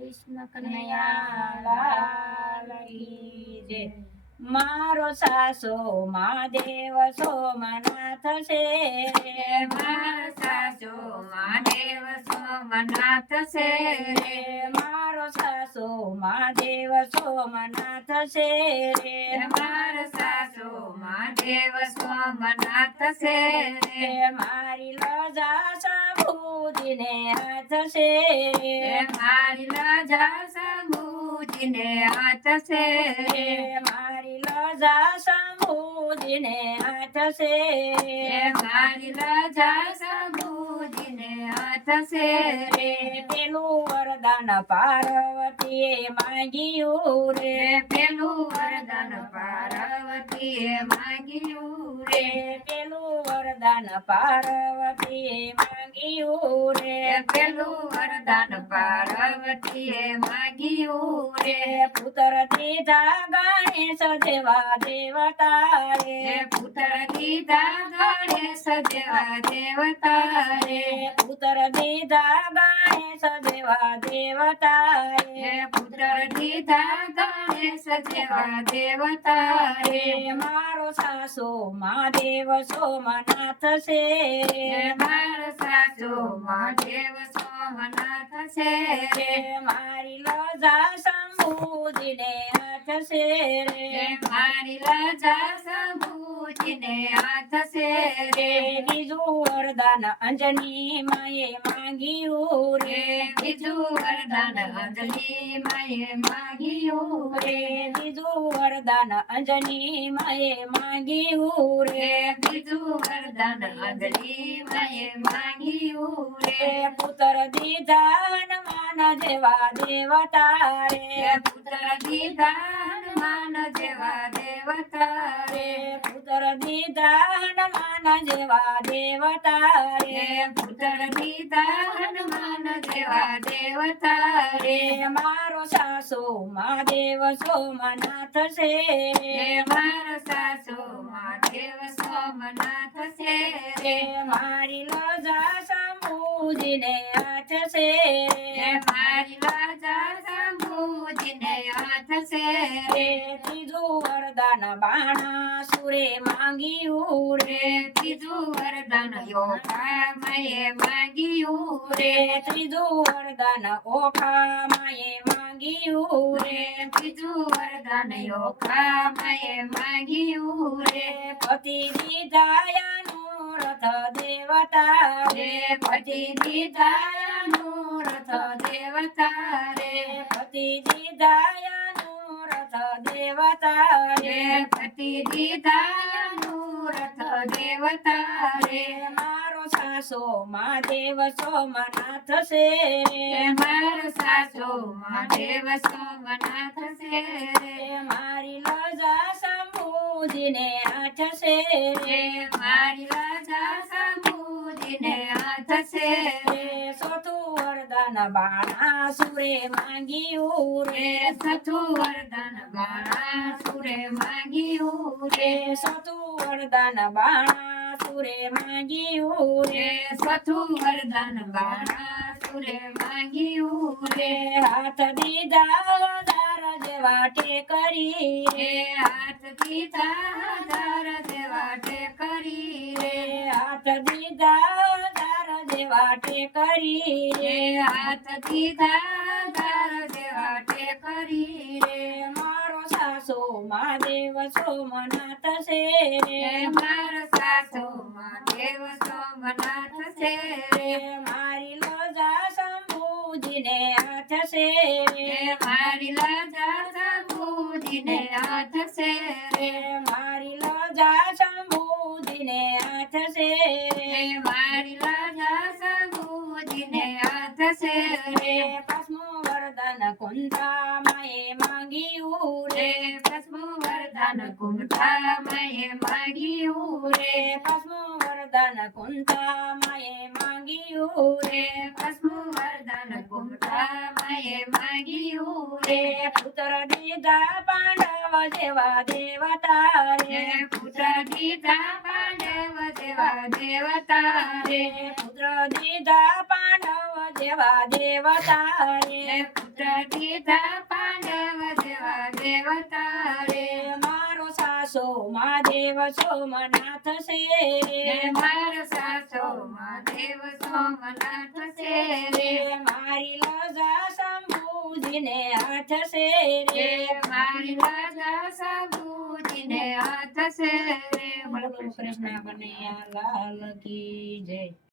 કૃષ્ણ કનૈયા લાલ કી જય. મારો સાસો મહાદેવ સોમનાથ છે. મારો સાસો મહાદેવ સોમનાથ છે. મારો સાસો મહાદેવ સોમનાથ છે. મારો સાસો મહાદેવ સોમનાથ છે. મારી લજા સાબુજીને હાથ છે. મારી લજા શંભુજીને હાથ છે. મારી લજા શંભુજીને હાથ છે. મારી લજા શંભુજીને હાથ છે. પેલું વરદાન પાર્વતીએ માંગ્યું રે. પેલું વરદાન પાર્વતીએ માંગ્યું રે. પેલું વરદાન પાર્વતીએ માંગ્યું રે. પેલું વરદાન પાર્વતીએ માંગ્યું રે. પુત્ર દીધા ગણેશ દેવા દેવતા રે. પુત્ર દીધા ગણેશ દેવા દેવતા રે. પુત્ર દીધા ગણેશ દેવા દેવતા રે. પુત્ર દીધા ગણેશ દેવા દેવતા રે. મારો સાસો મહાદેવ સોમનાથ છે. મારો સાસો મહાદેવ સોમનાથ છે. મારી લજા શંભુજીને હાથ છે. મારી લજા શંભુજીને હાથ છે. બીજું વરદાન અંજની માએ માંગ્યું રે. બીજું વરદાન અંજલિ માએ માંગ્યું રે. બીજું વરદાન અંજની માએ માંગ્યું રે. બીજું વરદાન અંજલિ માએ માંગ્યું રે. પુત્ર દીધા હનુમાન જેવા દેવતા રે. પુત્ર દીધા હનુમાન જેવા દેવતા રે. પુત્ર દીધા હનુમાન જેવા દેવતા રે. પુત્ર દીધા હનુમાન જેવા દેવતા રે. મારો સાસો મહાદેવ સોમનાથ છે. મારો સાસો મહાદેવ સોમનાથ છે. મારી લજા શંભુજીને હાથ છે. મારી લજા શંભુજીને હાથ છે. ત્રીજું વરદાન બાણાસુરે માંગ્યું રે. ત્રીજું વરદાન યોગા માએ માંગ્યું રે. ત્રીજું વરદાન ઓખા માએ માંગ્યું રે. ત્રીજું વરદાન યોગા માએ માંગ્યું રે. પતિ દીધાયાનું રથ દેવતા રે. પતિ દીધાયાનું રથ દેવતા રે. પતિ દીધાયાનું રથ દેવતા રે. પતિ દીધાયાનું રથ દેવતા રે. મારો સાસો મહાદેવ સોમનાથ છે. મારો સાસો મહાદેવ સોમનાથ છે. મારી લજા શંભુજીને હાથ છે. મારી લજા શંભુજીને હાથ છે. ચોથું વરદાન બાણાસુરે માંગ્યું રે. ચોથું વરદાન બાણાસુરે માંગ્યું રે. ચોથું વરદાન બાણાસુરે માંગ્યું રે. ચોથું વરદાન બાણાસુરે માંગ્યું રે. હાથ દીધા દાર જેવા ટેકરી રે. હાથ દીધા ધાર જેવા ટેકરી રે. હાથ દીધા દાર જેવા ટેકરી રે. હાથ દીધા ધાર જેવા ટેકરી રે. મારો સાસો મહાદેવ સોમનાથ છે. મારો સાસો મહાદેવ સોમનાથ છે. મારી લજા શંભુજીને હાથ છે. મારી લજા શંભુજીને હાથ છે. મારી લજા શંભુજીને હાથ છે. મારી લજા શંભુજીને હાથ છે. પાંચમું વરદાન કુંતા માએ માંગ્યું રે. પાંચમું વરદાન કુંઠા માએ માંગ્યું રે. પાંચમું વરદાન કુંતા માએ માંગ્યું રે. પાંચમું વરદાન કુંઠા માએ માંગ્યું રે. પુત્ર દીધા પાંડવ જેવા દેવતા રે. પુત્ર દીધા પાંડવ જેવા દેવતા રે. પુત્ર દીધા પાંડવ જેવા દેવતા રે હે પુત્ર દીધા પાંડવ જેવા દેવતા રે મારો સાસો મહાદેવ સોમનાથ છે હે મારો સાસો મહાદેવ સોમનાથ છે રે મારી લજા શંભુજીને હાથ છે રે રે મારી રાજા સાબુજીને હાથ છે રે બોલો કૃષ્ણ કનૈયા લાલ કી જય